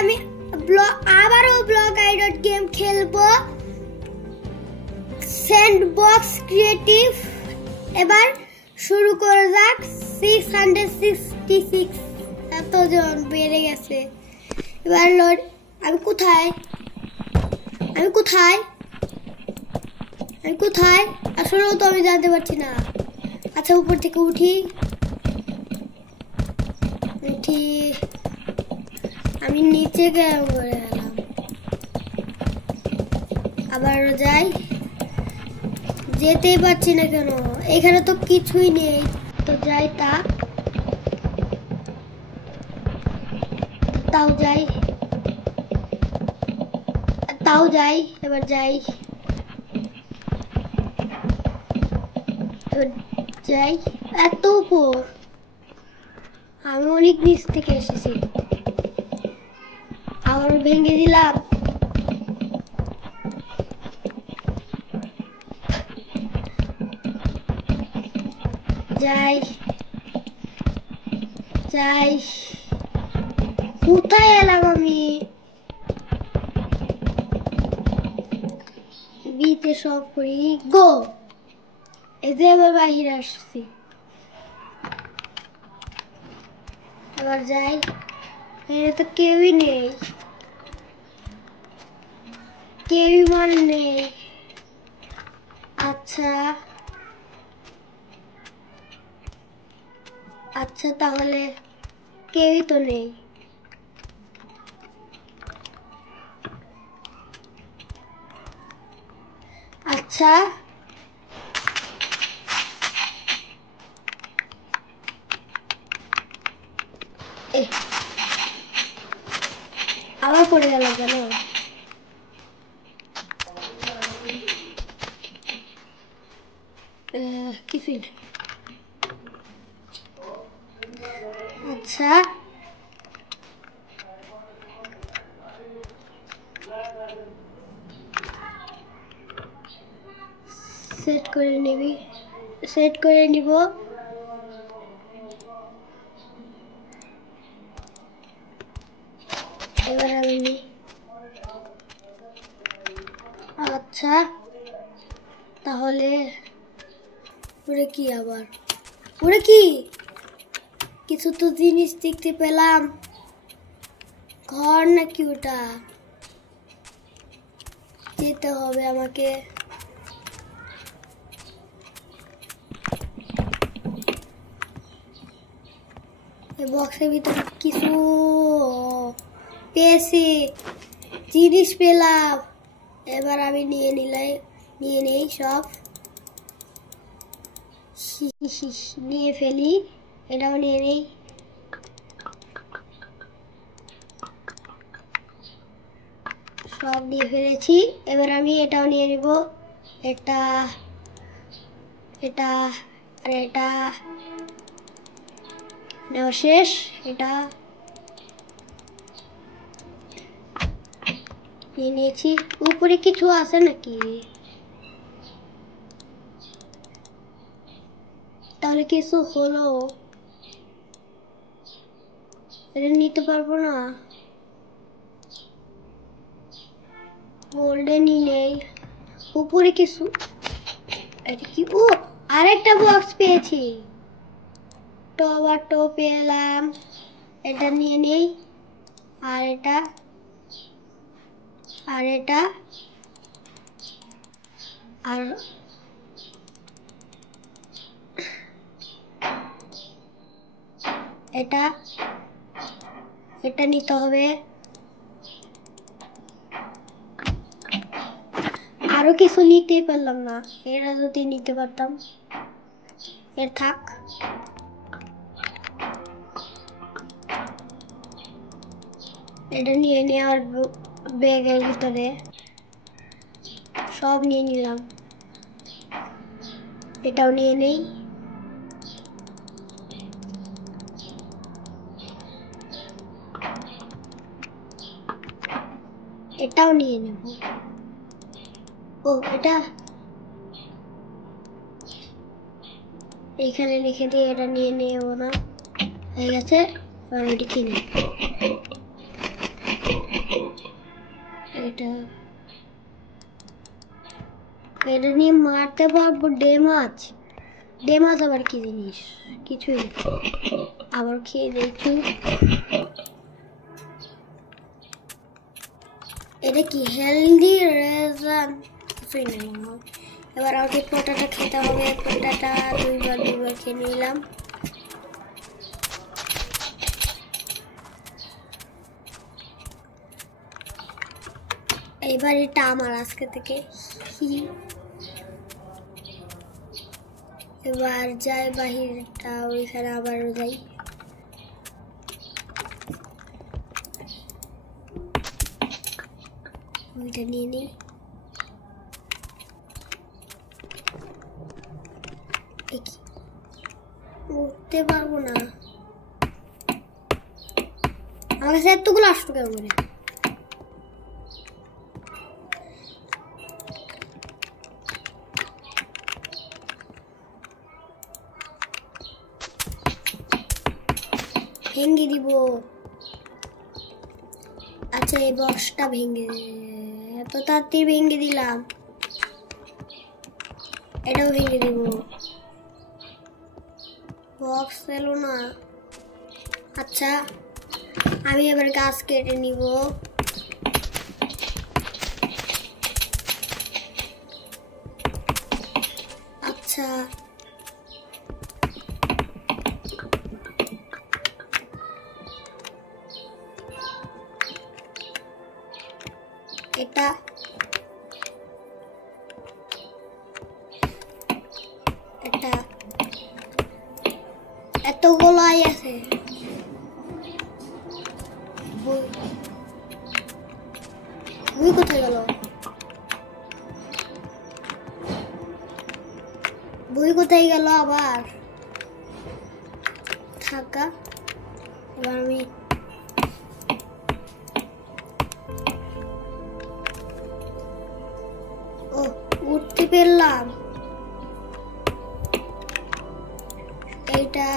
আমি আবারও block I dot game খেলবো স্যান্ডবক্স ক্রিয়েটিভ। এবার শুরু করা যাক। 666 এতজন বেড়ে গেছে। এবার লোড। আমি কোথায় আসলেও তো আমি জানতে পারছি না। আচ্ছা, উপর থেকে উঠি। আমি নিচে গেলাম, আবার যাই। যেতেই পারছি না কেন? এখানে তো কিছুই নেই। তো যাই, তাও যাই। এবার যাই। এত উপর। আমি অনেক নিচ থেকে এসেছি। আবার ভেঙে দিলাম। যাই। কোথায় এলাম আমি? বিতে সব করি গো। এই যে এবার বাহিরে আসছি। এবার যাই। এখানে তো কেউই নেই, নেই। আচ্ছা, তাহলে কেউই তো নেই। আচ্ছা, আবার পড়ে গেল কেন? কিছুই না। আচ্ছা, সেট করে নিব। এবার আমি আচ্ছা, তাহলে ওরে কি কিছু তো জিনিস দেখতে পেলাম। ঘর নাকি ওটা? যেতে হবে আমাকে। বক্সের ভিতরে কিছু পেয়েছি, জিনিস পেলাম। এবার আমি নিয়ে নেই সব। নিয়ে ফেলি। এটাও নিয়ে নেই। সব নিয়ে ফেলেছি। এবার আমি এটাও নিয়ে নিব। এটা আর এটা নেওয়া শেষ। এটা নিয়ে নিয়েছি। উপরে কিছু আছে নাকি? তাহলে কিছু হলো? এটা নিতে পারবো না। গোল্ডেনই নেই। উপরে কিছু। এটা কি? ও, আরেকটা বক্স পেয়েছি। টমেটো পেলাম। এটা নিয়ে নেই। আর এটা আর এটা আর এটা নিতে হবে। আরো কিছু নিতেই পারলাম না। এরা যদি নিতে পারতাম। এর থাক। এটা নিয়ে নেওয়ার ব্যাগের ভিতরে সব নিয়ে নিলাম। এটাও নিয়ে নেই। এটাও নিয়ে নেব। ও, এটা এখানে লিখে দিয়ে এটা নিয়ে নেব না। হয়ে গেছে। এবার এটি কিনে এটা এটা নিয়ে মারতে পারবো ডে মাছ আবার কি জিনিস কিছুই না আবার খেয়ে দেখি এটা কি হেলদি রেজন কিছুই নেই এবার আগে পোটাটা খেতে হবে পোটাটা দুইবার খেয়ে নিলাম এবার এটা আমার আজকে থেকে এবার যাই বাহিরটা ওইখানে আবারও যাই ওইটা নিয়ে নিই উঠতে পারবো না আমার কাছে এতগুলো আসতো কেমন করে ভেঙে দিব আচ্ছা এই বক্সটা ভেঙে এত তাড়াতাড়ি ভেঙে দিলাম এটাও ভেঙে দিব বক্স এলো না আচ্ছা আমি এবার গাছ কেটে নিব আচ্ছা এটা এটা এতগুলাই আছে বই কোথায় গেল আবার থাকা এবার আমি উঠতে পেলাম এটা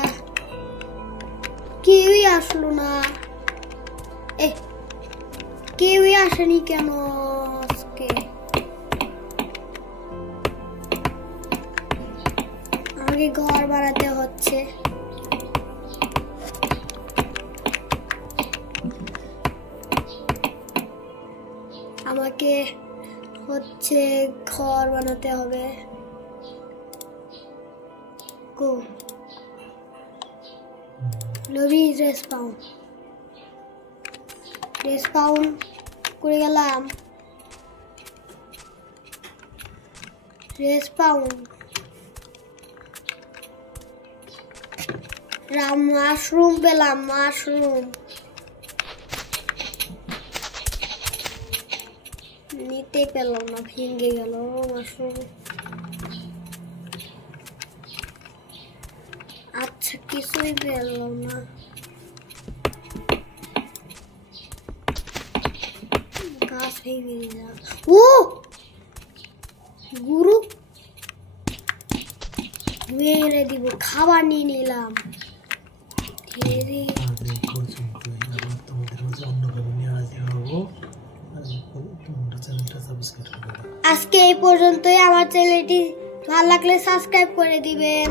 কেউই আসলো না কেউই আসেনি কেন আজকে আমাকে ঘর বানাতে হচ্ছে আমাকে হচ্ছে ঘর বানাতে হবে গো লবি রেসপাউন করে গেলাম রেসপাউন মাশরুম পেলাম মাশরুম নিতে পেলাম না ভেঙে গেল মাশরুম আচ্ছা কিছুই পেলাম না গাছ ভেঙে দিলাম গুরু মেরে দিব খাবার নিয়ে নিলাম আজকে এই পর্যন্তই আমার চ্যানেলটি ভালো লাগলে সাবস্ক্রাইব করে দিবেন।